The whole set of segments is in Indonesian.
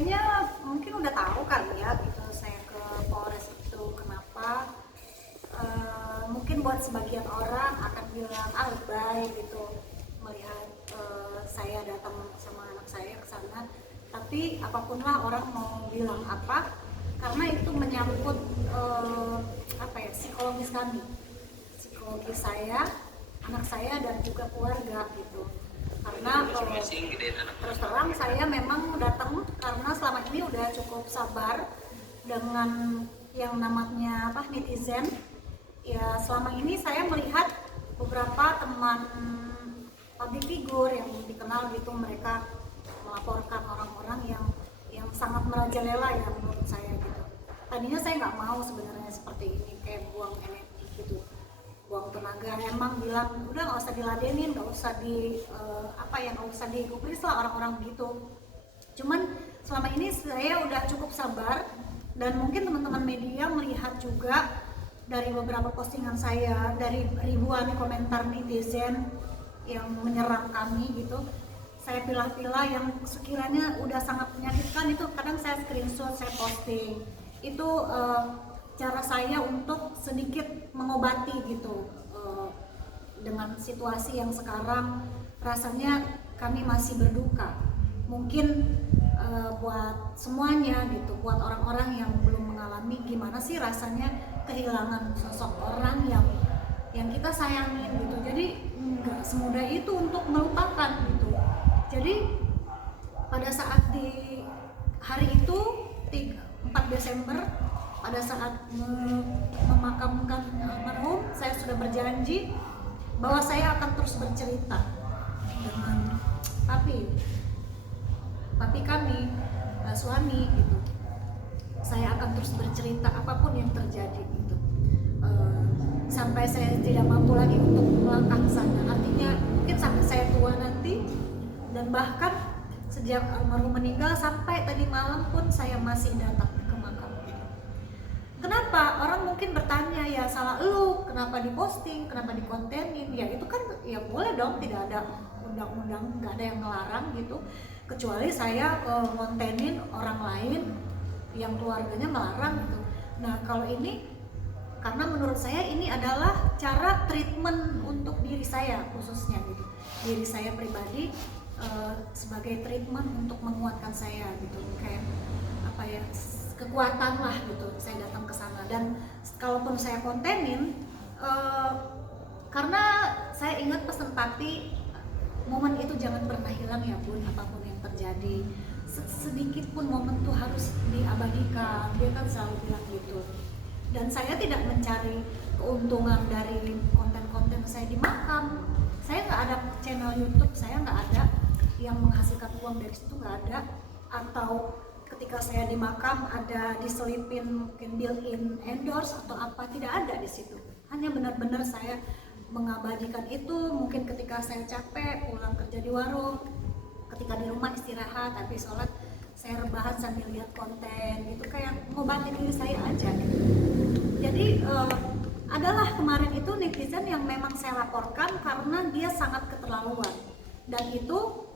kayaknya mungkin udah tahu kali ya gitu saya ke Polres itu kenapa. Mungkin buat sebagian orang akan bilang lebay gitu melihat saya datang sama anak saya ke sana, tapi apapun lah orang mau bilang apa, karena itu menyangkut psikologis kami, psikologi saya, anak saya dan juga keluarga gitu. Karena terus terang saya memang datang karena selama ini udah cukup sabar dengan yang namanya netizen. Ya selama ini saya melihat beberapa teman public figure yang dikenal gitu, mereka melaporkan orang-orang yang sangat merajalela ya menurut saya gitu. Tadinya saya nggak mau sebenarnya seperti ini, kayak buang energi gitu, buang tenaga. Emang bilang udah nggak usah diladenin, nggak usah nggak usah digubris lah orang-orang begitu. Cuman selama ini saya udah cukup sabar, dan mungkin teman-teman media melihat juga dari beberapa postingan saya, dari ribuan komentar netizen yang menyerang kami gitu, saya pilah-pilah yang sekiranya udah sangat menyakitkan, itu kadang saya screenshot, saya posting. Itu cara saya untuk sedikit mengobati gitu dengan situasi yang sekarang rasanya kami masih berduka. Mungkin buat semuanya gitu, buat orang-orang yang belum mengalami gimana sih rasanya kehilangan sosok orang yang kita sayangin gitu. Jadi nggak semudah itu untuk melupakan gitu. Jadi pada saat di hari itu 4 Desember, pada saat memakamkan almarhum, saya sudah berjanji bahwa saya akan terus bercerita dengan papi kami, suami gitu. Saya akan terus bercerita apapun yang terjadi gitu, sampai saya tidak mampu lagi untuk melangkah ke sana. Artinya mungkin sampai saya tua nanti, dan bahkan sejak almarhum meninggal sampai tadi malam pun saya masih datang ke makam gitu. Kenapa? Orang mungkin bertanya, ya salah lu, kenapa diposting, kenapa dikontenin? Ya itu kan ya boleh dong, tidak ada undang-undang, nggak ada yang melarang gitu, kecuali saya kontenin orang lain yang keluarganya melarang gitu. Nah kalau ini, karena menurut saya ini adalah cara treatment untuk diri saya khususnya gitu, diri saya pribadi, sebagai treatment untuk menguatkan saya gitu, kayak kekuatan lah gitu. Saya datang ke sana, dan kalaupun saya kontenin, karena saya ingat pesan papi, momen itu jangan pernah hilang ya Bun, apapun yang terjadi, sedikit pun momen tuh harus diabadikan, dia kan selalu bilang gitu. Dan saya tidak mencari keuntungan dari konten-konten saya di makam. Saya nggak ada channel YouTube, saya nggak ada yang menghasilkan uang dari situ, nggak ada. Atau ketika saya di makam ada diselipin mungkin built-in endorse atau apa, tidak ada di situ. Hanya benar-benar saya mengabadikan itu. Mungkin ketika saya capek pulang kerja di warung, ketika di rumah istirahat habis sholat, saya rebahan sambil lihat konten gitu, kayak ngobatin diri saya aja gitu. Jadi adalah kemarin itu netizen yang memang saya laporkan karena dia sangat keterlaluan, dan itu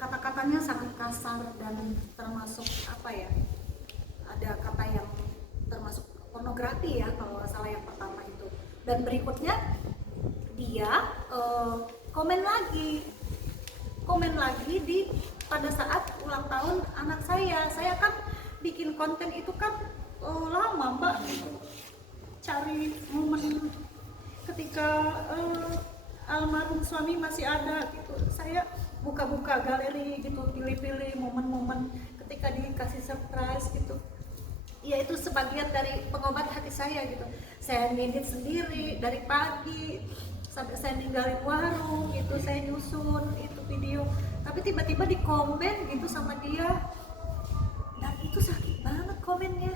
kata-katanya sangat kasar dan termasuk ada kata yang termasuk pornografi ya kalau nggak salah yang pertama itu. Dan berikutnya dia komen lagi di pada saat ulang tahun anak saya kan bikin konten itu kan lama mbak gitu, cari momen ketika almarhum suami masih ada gitu. Saya buka-buka galeri gitu, pilih-pilih momen-momen ketika dikasih surprise gitu. Ya itu sebagian dari pengobat hati saya gitu. Saya ngedit sendiri dari pagi sampai saya ninggalin warung gitu, saya nyusun itu video, tapi tiba-tiba di komen gitu sama dia, dan itu sakit banget komennya.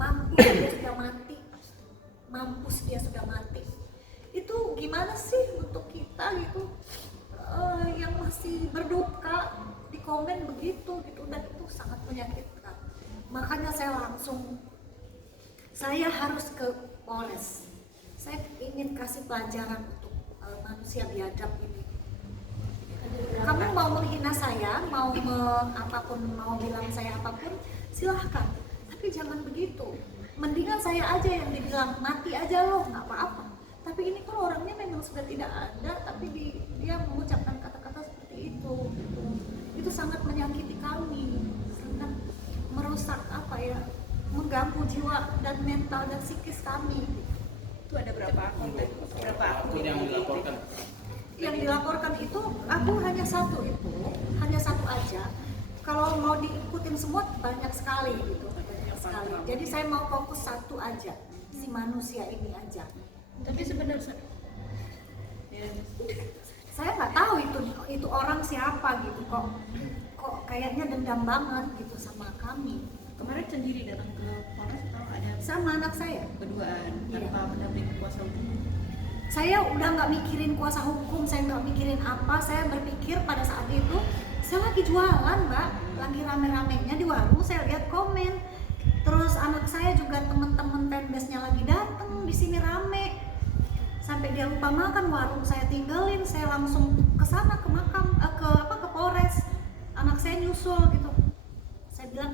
Mampus dia sudah mati. Itu gimana sih untuk kita gitu, yang masih berduka di komen begitu gitu, dan itu sangat menyakitkan. Makanya saya harus ke Polres. Saya ingin kasih pelajaran untuk manusia biadab ini. kamu mau menghina saya, mau apapun, mau bilang saya apapun, silahkan. Tapi jangan begitu. Mendingan saya aja yang dibilang mati aja loh, nggak apa-apa. Tapi ini kan orangnya memang sudah tidak ada, tapi dia mengucapkan kata-kata seperti itu. Gitu. Itu sangat menyakiti kami, sangat merusak apa ya, mengganggu jiwa dan mental dan psikis kami. Itu ada berapa akun dan berapa akun yang dilaporkan? Yang dilaporkan itu aku hanya satu aja. Kalau mau diikutin semua banyak sekali gitu, banyak sekali. Jadi saya mau fokus satu aja, si manusia ini aja. Tapi sebenarnya saya nggak tahu itu orang siapa gitu, kok kayaknya dendam banget gitu sama kami. Kemarin sendiri datang ke Polres atau ada Sama anak saya berduaan iya. tanpa mendampingi kuasa hukum? Saya udah nggak mikirin kuasa hukum, saya nggak mikirin apa. Saya berpikir pada saat itu saya lagi jualan, Mbak, lagi rame-ramenya di warung. Saya lihat komen, terus anak saya juga teman-teman fanbase-nya lagi datang di sini rame, sampai dia lupa makan, warung saya tinggalin. Saya langsung ke sana, ke makam, ke Polres. Anak saya nyusul gitu. Saya bilang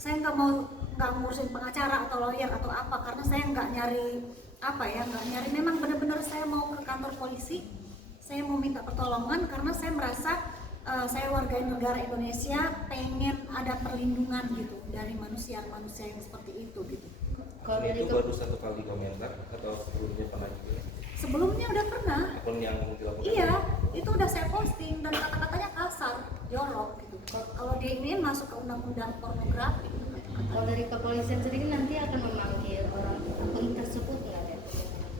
saya nggak ngurusin pengacara atau lawyer atau apa, karena saya nggak nyari memang benar-benar saya mau ke kantor polisi. Saya mau minta pertolongan karena saya merasa saya warga negara Indonesia, pengen ada perlindungan gitu dari manusia-manusia yang seperti itu gitu. Kalau itu baru satu kali komentar atau sebelumnya pernah juga? Sebelumnya udah pernah. Akun yang dilaporkan? Iya, itu udah saya posting dan kata-katanya kasar, jorok gitu. Kalau dia ingin masuk ke undang-undang pornografi. Kalau dari kepolisian sendiri nanti akan memanggil orang akun tersebut nggak ada?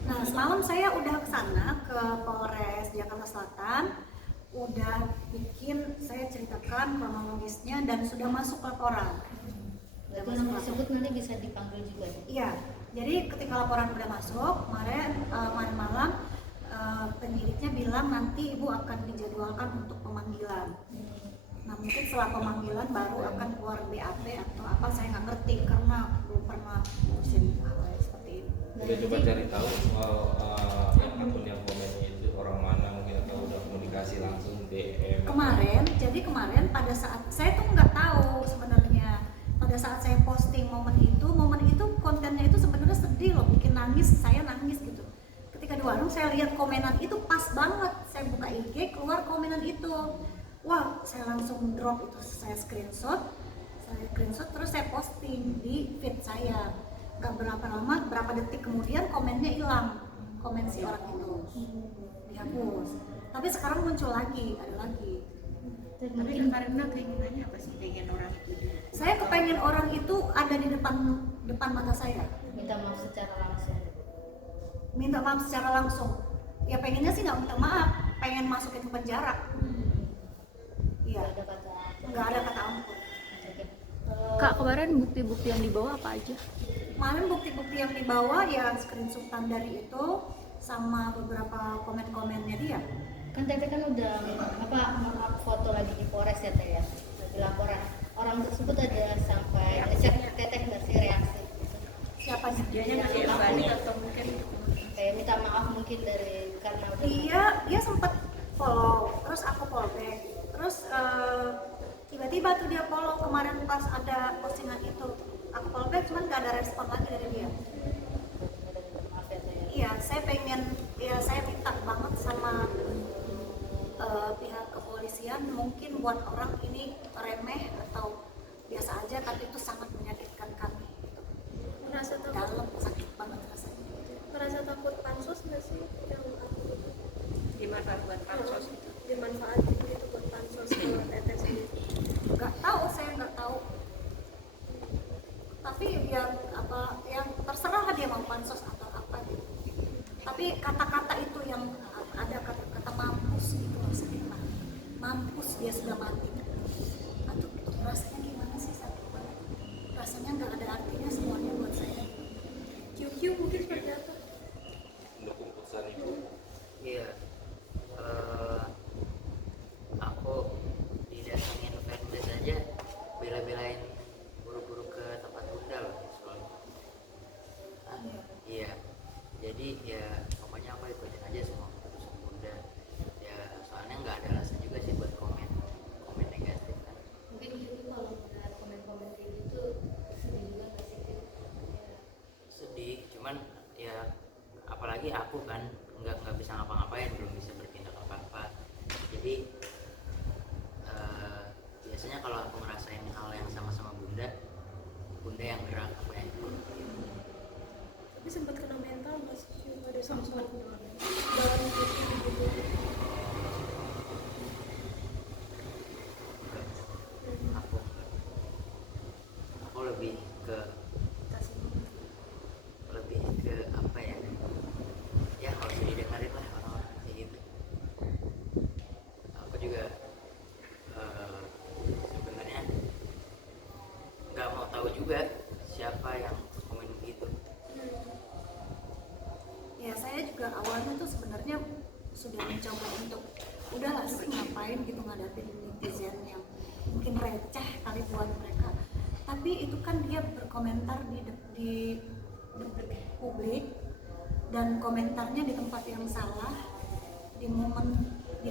Nah, semalam saya udah kesana ke Polres Jakarta Selatan, udah saya ceritakan kronologisnya dan sudah masuk laporan. Berarti nama tersebut nanti bisa dipanggil juga ya? Iya, jadi ketika laporan udah masuk, kemarin malam penyidiknya bilang nanti ibu akan dijadwalkan untuk pemanggilan. Nah mungkin setelah pemanggilan baru akan keluar BAP atau apa, saya nggak ngerti karena belum pernah ngurusin hal seperti itu. Udah coba cari tahu soal yang akun yang komennya itu orang mana, mungkin atau udah komunikasi langsung DM? Kemarin pada saat saya tuh nggak tahu sebenarnya, pada saat saya posting momen itu kontennya itu sebenarnya sedih loh, bikin saya nangis gitu. Ketika di warung saya lihat komenan itu pas banget, saya buka IG keluar komenan itu. Wah, saya langsung drop itu, saya screenshot terus saya posting di feed saya. Gak berapa lama, berapa detik kemudian komennya hilang, komen si orang itu dihapus. Tapi sekarang muncul lagi, ada lagi. Tapi karena keinginannya apa sih, pengen orang itu? Saya kepengen orang itu ada di depan mata saya. Minta maaf secara langsung. Minta maaf secara langsung. Ya pengennya sih nggak minta maaf, pengen masukin ke penjara. Iya. Nggak ada kata ampun. Kak, kemarin bukti-bukti yang dibawa apa aja? Kemarin bukti-bukti yang dibawa ya screenshotan dari itu sama beberapa komen-komennya dia. Kan Teteh kan udah foto lagi di Polres ya Teh ya, lagi laporan. Orang tersebut ada sampai ngecek Teteh nggak sih reaksi? Siapa sih? Dianya ngasih balik atau mungkin Kayak minta maaf mungkin dari karena udah Dia sempat follow, terus aku follow back. Terus tiba-tiba tuh dia follow kemarin pas ada postingan itu. Aku follow back cuman nggak ada respon lagi dari dia. maaf ya Teh. Iya, saya minta banget sama pihak kepolisian, mungkin buat orang ini remeh atau biasa aja, tapi itu sangat menyakitkan kami. Merasa takut, Dalam sakit banget rasanya. merasa takut pansos nggak sih yang aku dimanfaat buat pansos itu? dimanfaatin gitu buat pansos kalau Teteh sendiri? Saya nggak tahu. Tapi yang terserah dia mau pansos atau apa gitu. Tapi kata-kata itu yang ada kata-kata mampus gitu maksudnya. Mampus, dia sudah mati. Aduh, itu rasanya gimana sih, sakit banget. Rasanya nggak ada artinya semuanya buat saya. QQ mungkin seperti apa? Mendukung putusan itu. Iya, aku didatangin fanbase aja bela-belain buru-buru ke tempat bunda loh soalnya. Iya, jadi ya pokoknya aku ikutin aja semua keputusan bunda. Ya soalnya nggak ada alasan juga sih buat komen dalam YouTube gitu. aku aku lebih ke apa ya, ya kalau bisa didengarin lah orang-orang kayak gitu. Aku juga sebenarnya nggak mau tahu juga siapa yang komen begitu. Ya saya juga awalnya tuh sebenarnya sudah mencoba untuk udahlah sih ngapain gitu ngadapin netizen yang mungkin receh kali buat mereka, tapi itu kan dia berkomentar di publik dan komentarnya di tempat yang salah, di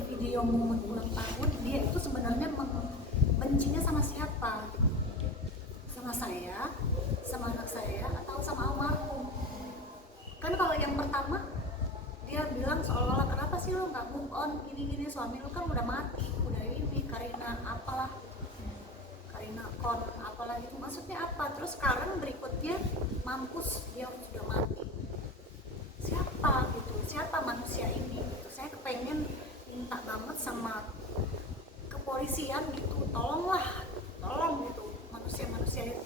video momen ulang tahun. Dia itu sebenarnya bencinya sama siapa gitu? Sama saya, sama anak saya, atau sama almarhum? Kan kalau yang pertama dia bilang seolah-olah kenapa sih lo nggak move on, gini-gini, suami lo kan udah mati, udah ini Karina apalah, Karina kon apalah gitu, maksudnya apa? Terus sekarang berikutnya mampus dia sudah mati, siapa gitu, siapa manusia ini gitu. Saya kepengen minta banget sama kepolisian gitu, tolong gitu manusia-manusia itu